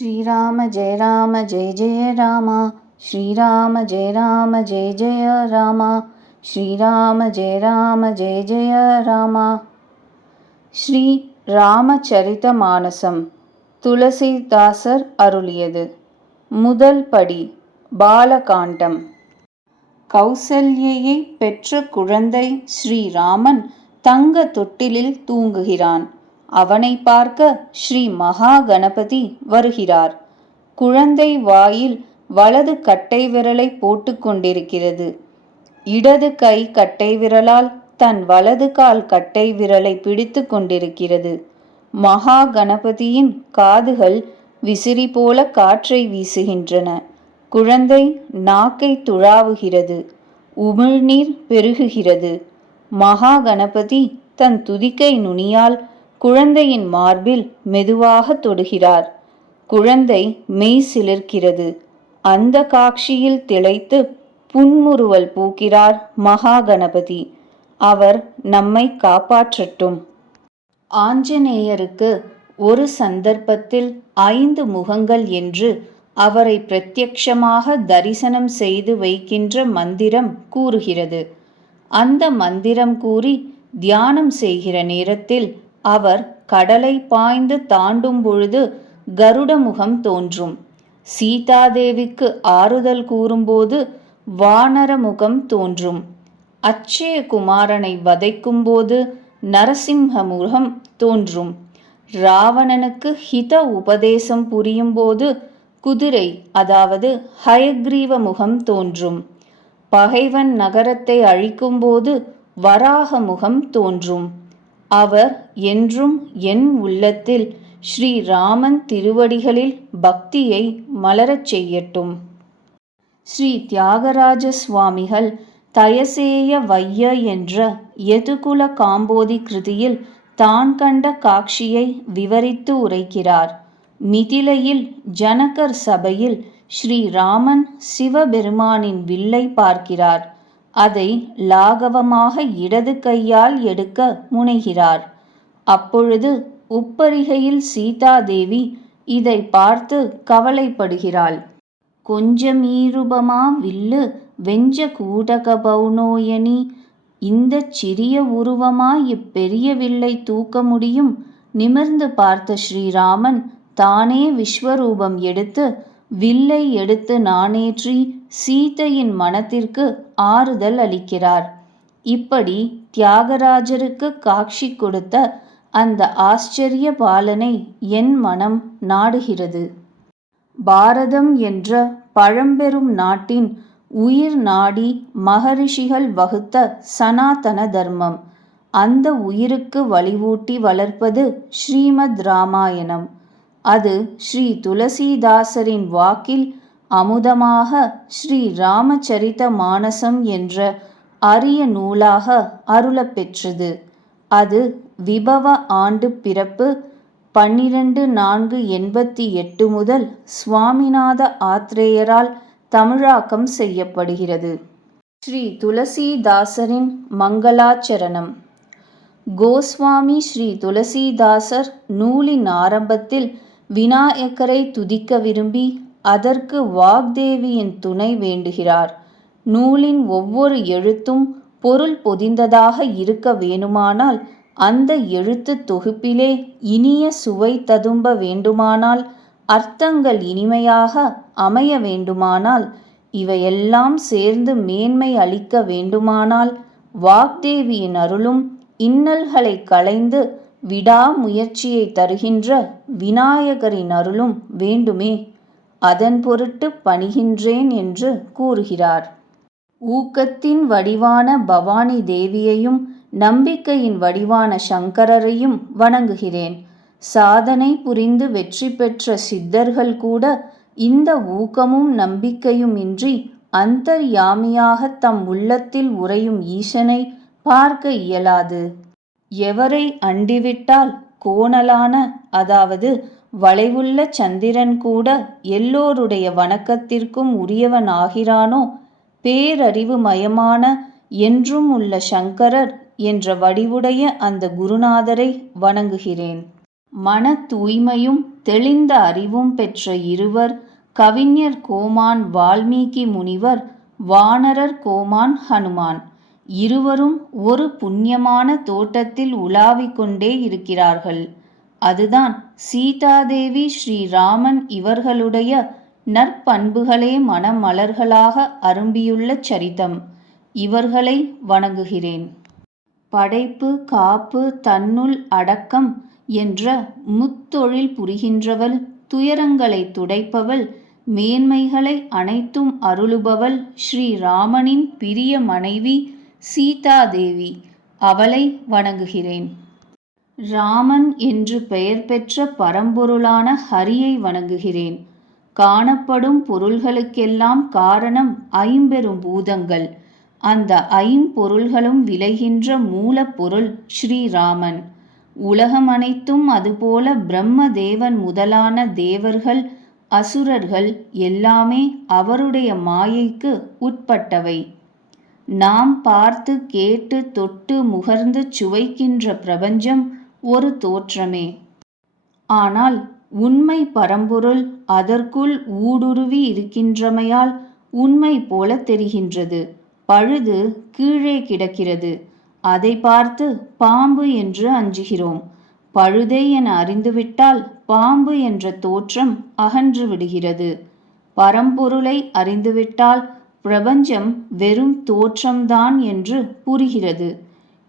ஸ்ரீராம ஜெய ராம ஜெய ஜெய ராமா. ஸ்ரீராம ஜெய ராம ஜெய ஜெய ராமா. ஸ்ரீராம ஜெய ராம ஜெய ஜெய ராமா. ஸ்ரீ ராமச்சரித மானசம் துளசிதாசர் அருளியது. முதல் படி பாலகாண்டம். கௌசல்யையை பெற்ற குழந்தை ஸ்ரீராமன் தங்க தொட்டிலில் தூங்குகிறான். அவனை பார்க்க ஸ்ரீ மகா கணபதி வருகிறார். குழந்தை வாயில் வலது கட்டை விரலை போட்டு கொண்டிருக்கிறது. இடது கை கட்டை விரலால் தன் வலது கால் கட்டை விரலை பிடித்து கொண்டிருக்கிறது. மகா கணபதியின் காதுகள் விசிறி போல காற்றை வீசுகின்றன. குழந்தை நாக்கை துழாவுகிறது. உமிழ்நீர் பெருகுகிறது. மகா கணபதி தன் துதிக்கை நுனியால் குழந்தையின் மார்பில் மெதுவாக தொடுகிறார். குழந்தை மெய் சிலிர்க்கிறது. அந்த காட்சியில் திளைத்து புன்முறுவல் பூக்கிறார் மகாகணபதி. அவர் நம்மை காப்பாற்றட்டும். ஆஞ்சநேயருக்கு ஒரு சந்தர்ப்பத்தில் ஐந்து முகங்கள் என்று அவரை பிரத்யக்ஷமாக தரிசனம் செய்து வைக்கின்ற மந்திரம் கூறுகிறது. அந்த மந்திரம் கூறி தியானம் செய்கிற நேரத்தில் அவர் கடலை பாய்ந்து தாண்டும் பொழுது கருடமுகம் தோன்றும். சீதாதேவிக்கு ஆறுதல் கூறும்போது வானர முகம் தோன்றும். அச்சய குமாரனை வதைக்கும்போது நரசிம்ஹ முகம் தோன்றும். ராவணனுக்கு ஹித உபதேசம் புரியும்போது குதிரை அதாவது ஹயக்ரீவ முகம் தோன்றும். பகைவன் நகரத்தை அழிக்கும்போது வராக முகம் தோன்றும். அவர் என்றும் என் உள்ளத்தில் ஸ்ரீராமன் திருவடிகளில் பக்தியை மலரச் செய்யட்டும். ஸ்ரீ தியாகராஜ சுவாமிகள் தயசேய வைய என்ற எதுகுல காம்போதி கிருதியில் தான் கண்ட காட்சியை விவரித்து உரைக்கிறார். மிதிலையில் ஜனகர் சபையில் ஸ்ரீராமன் சிவபெருமானின் வில்லை பார்க்கிறார். அதை லாகவமாக இடது கையால் எடுக்க முனைகிறார். அப்பொழுது உப்பரிகையில் சீதாதேவி இதை பார்த்து கவலைப்படுகிறாள். கொஞ்சமீருபமா வில்லு வெஞ்ச கூடக பௌனோயனி இந்த சிறிய உருவமா இப்பெரிய வில்லை தூக்க முடியும்? நிமிர்ந்து பார்த்த ஸ்ரீராமன் தானே விஸ்வரூபம் எடுத்து வில்லை எடுத்து நானேற்றி சீதையின் மனத்திற்கு ஆறுதல் அளிக்கிறார். இப்படி தியாகராஜருக்கு காட்சி கொடுத்த அந்த ஆச்சரிய பாலனை என் மனம் நாடுகிறது. பாரதம் என்ற பழம்பெரும் நாட்டின் உயிர் நாடி மகரிஷிகள் வகுத்த சனாதன தர்மம். அந்த உயிருக்கு வழிவூட்டி வளர்ப்பது ஸ்ரீமத் ராமாயணம். அது ஸ்ரீ துளசிதாசரின் வாக்கில் அமுதமாக ஸ்ரீ ராமச்சரித மானசம் என்ற அரிய நூலாக அருளப்பெற்றது அது விபவ ஆண்டு பிறப்பு பன்னிரண்டு நான்கு எண்பத்தி எட்டு முதல் சுவாமிநாத ஆத்ரேயரால் தமிழாக்கம் செய்யப்படுகிறது. ஸ்ரீ துளசிதாசரின் மங்களாச்சரணம். கோஸ்வாமி ஸ்ரீ துளசிதாசர் நூலின் ஆரம்பத்தில் விநாயகரை துதிக்க விரும்பி அதற்கு வாக்தேவியின் துணை வேண்டுகிறார். நூலின் ஒவ்வொரு எழுத்தும் பொருள் பொதிந்ததாக இருக்க வேணுமானால் அந்த எழுத்து தொகுப்பிலே இனிய சுவை ததும்ப வேண்டுமானால் அர்த்தங்கள் இனிமையாக அமைய வேண்டுமானால் இவையெல்லாம் சேர்ந்து மேன்மை அளிக்க வேண்டுமானால் வாக்தேவியின் அருளும் இன்னல்களை களைந்து விடாமுயற்சியை தருகின்ற விநாயகரின் அருளும் வேண்டுமே. அதன் பொருட்டு பணிகின்றேன் என்று கூறுகிறார். ஊக்கத்தின் வடிவான பவானி தேவியையும் நம்பிக்கையின் வடிவான சங்கரரையும் வணங்குகிறேன். சாதனை புரிந்து வெற்றி பெற்ற சித்தர்கள் கூட இந்த ஊக்கமும் நம்பிக்கையும் இன்றி அந்தர்யாமியாக தம் உள்ளத்தில் உறையும் ஈசனை பார்க்க இயலாது. எவரை அண்டிவிட்டால் கோணலான அதாவது வளைவுள்ள சந்திரன் கூட எல்லோருடைய வணக்கத்திற்கும் உரியவன் ஆகிறானோ பேரறிவு மயமான என்றும் உள்ள சங்கரர் என்ற வடிவுடைய அந்த குருநாதரை வணங்குகிறேன். மன தூய்மையும் தெளிந்த அறிவும் பெற்ற இருவர் கவிஞர் கோமான் வால்மீகி முனிவர் வானரர் கோமான் ஹனுமான். இருவரும் ஒரு புண்ணியமான தோட்டத்தில் உலாவிக் கொண்டே இருக்கிறார்கள். அதுதான் சீதாதேவி ஸ்ரீராமன் இவர்களுடைய நற்பண்புகளே மனமலர்களாக அரும்பியுள்ள சரிதம். இவர்களை வணங்குகிறேன். படைப்பு காப்பு தன்னுள் அடக்கம் என்ற முத்தொழில் புரிகின்றவள் துயரங்களை துடைப்பவள் மேன்மைகளை அனைத்தும் அருளுபவள் ஸ்ரீராமனின் பிரிய மனைவி சீதாதேவி அவளை வணங்குகிறேன். ராமன் என்று பெயர் பெற்ற பரம்பொருளான ஹரியை வணங்குகிறேன். காணப்படும் பொருள்களுக்கெல்லாம் காரணம் ஐம்பெரும் பூதங்கள். அந்த ஐம்பொருள்களும் விளைகின்ற மூலப்பொருள் ஸ்ரீராமன். உலகம் அனைத்தும் அதுபோல பிரம்ம தேவன் முதலான தேவர்கள் அசுரர்கள் எல்லாமே அவருடைய மாயைக்கு உட்பட்டவை. நாம் பார்த்து கேட்டு தொட்டு முகர்ந்து சுவைக்கின்ற பிரபஞ்சம் ஒரு தோற்றமே. ஆனால் உண்மை பரம்பொருள் அதற்குள் ஊடுருவி இருக்கின்றமையால் உண்மை போல தெரிகின்றது. பழுது கீழே கிடக்கிறது. அதை பார்த்து பாம்பு என்று அஞ்சுகிறோம். பழுதை என அறிந்துவிட்டால் பாம்பு என்ற தோற்றம் அகன்று விடுகிறது. பரம்பொருளை அறிந்துவிட்டால் பிரபஞ்சம் வெறும் தோற்றம்தான் என்று புரிகிறது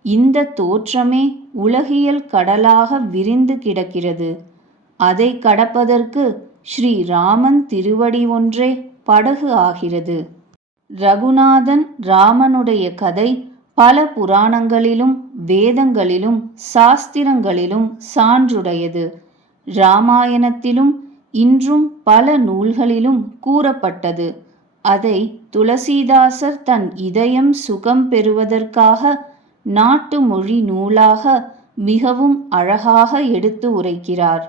இந்த தோற்றமே உலகியல் கடலாக விரிந்து கிடக்கிறது. அதை கடப்பதற்கு ஸ்ரீராமன் திருவடி ஒன்றே படகு ஆகிறது. ரகுநாதன் ராமனுடைய கதை பல புராணங்களிலும் வேதங்களிலும் சாஸ்திரங்களிலும் சான்றுடையது. ராமாயணத்திலும் இன்றும் பல நூல்களிலும் கூறப்பட்டது. அதை துளசிதாசர் தன் இதயம் சுகம் பெறுவதற்காக நாட்டு மொழி நூலாக மிகவும் அழகாக எடுத்து உரைக்கிறார்.